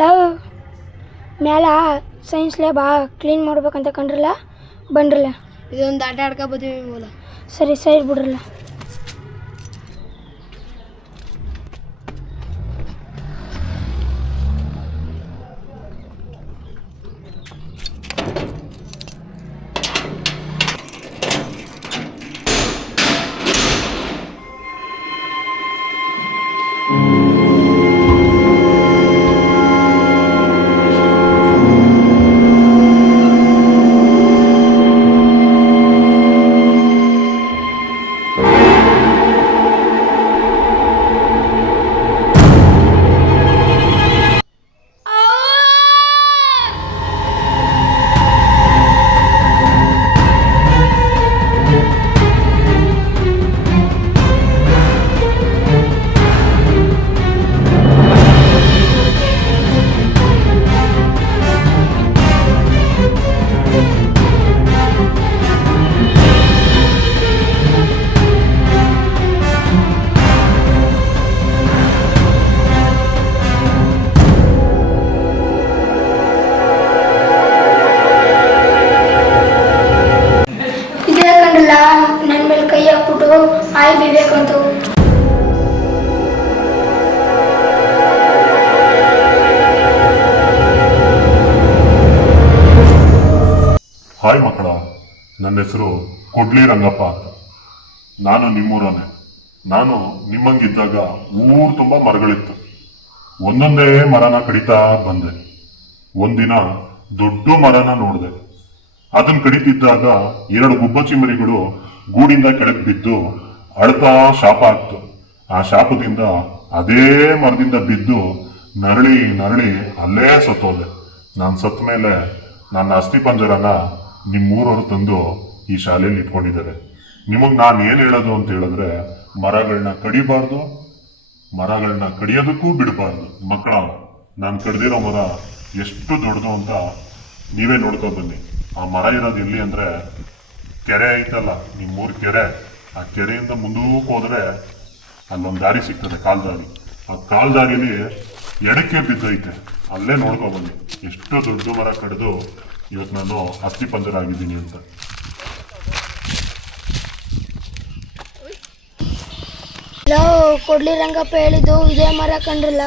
Love ಮ್ಯಾಲ science lab clean ಮಾಡ್ಬೇಕಂತ ಕಂಡ್ರಲ್ಲ, ಬನ್ರಲ್ಲ. ಇದೊಂದು ಆಟ ಆಡ್ಕೊಬೋತೀವಿ ಮೂಲ. ಸರಿ ಸೈಡ್ ಬಿಡ್ರಲ್ಲ. ಇದೇ ಕಂಡ್ರಲ್ಲ, ನನ್ನ ಮೇಲೆ ಕೈ ಹಾಕ್ಬಿಟ್ಟು ಆಯ್ ಬಿಬೇಕು ಅಂತ. ಹಾಯ್ ಮಕ್ಕಳ, ನನ್ನ ಹೆಸರು ಕೊಡ್ಲಿ ರಂಗಪ್ಪ ಅಂತ. ನಾನು ನಿಮ್ಮೂರನೇ. ನಾನು ನಿಮ್ಮಂಗಿದ್ದಾಗ ಊರು ತುಂಬ ಮರಗಳಿತ್ತು. ಒಂದೊಂದೇ ಮರನ ಕಡಿತಾ ಬಂದೆ. ಒಂದಿನ ದೊಡ್ಡ ಮರನ ನೋಡಿದೆ. ಅದನ್ನ ಕಡಿತಿದ್ದಾಗ 2 ಗುಬ್ಬಚ್ಚಿ ಮರಿಗಳು ಗೂಡಿಂದ ಕೆಳಗೆ ಬಿದ್ದು ಅಳ್ತಾ ಶಾಪ ಆಗ್ತು. ಆ ಶಾಪದಿಂದ ಅದೇ ಮರದಿಂದ ಬಿದ್ದು ನರಳಿ ನರಳಿ ಅಲ್ಲೇ ಸತ್ತೋದೆ. ನಾನು ಸತ್ತ ಮೇಲೆ ನನ್ನ ಅಸ್ಥಿ ಪಂಜರನ ನಿಮ್ಮೂರವರು ತಂದು ಈ ಶಾಲೆಯಲ್ಲಿ ಇಟ್ಕೊಂಡಿದ್ದಾರೆ. ನಿಮಗೆ ನಾನು ಏನು ಹೇಳೋದು ಅಂತ ಹೇಳಿದ್ರೆ, ಮರಗಳನ್ನ ಕಡಿಬಾರ್ದು, ಮರಗಳನ್ನ ಕಡಿಯೋದಕ್ಕೂ ಬಿಡಬಾರ್ದು. ಮಕ್ಕಳ, ನಾನು ಕಡ್ದಿರೋ ಮರ ಎಷ್ಟು ದೊಡ್ಡದು ಅಂತ ನೀವೇ ನೋಡ್ಕೊ ಬನ್ನಿ. ಆ ಮರ ಇರೋದು ಎಲ್ಲಿ ಅಂದ್ರೆ, ಕೆರೆ ಐತಲ್ಲ, ನಿಮ್ಮೂರ ಕೆರೆ, ಆ ಕೆರೆಯಿಂದ ಮುಂದಕ್ಕೆ ಹೋದ್ರೆ ಅಲ್ಲೊಂದು ದಾರಿ ಸಿಗ್ತದೆ, ಕಾಲ್ದಾರಿ. ಆ ಕಾಲ್ದಾರಿಲಿ ಎಡಕ್ಕೆ ಬಿದ್ದೈತೆ, ಅಲ್ಲೇ ನೋಡ್ಕೊ ಬನ್ನಿ. ಎಷ್ಟು ದೊಡ್ಡ ಮರ ಕಡಿದು ಇವತ್ತು ನಾನು ಅಸ್ಥಿ ಪಂಜರ ಆಗಿದ್ದೀನಿ ಅಂತ. ಲವ್ ಕೊಡ್ಲಿ ರಂಗಪ್ಪ ಹೇಳಿದ್ದು ಇದೇ ಮರ ಕಂಡ್ರಲ್ಲ.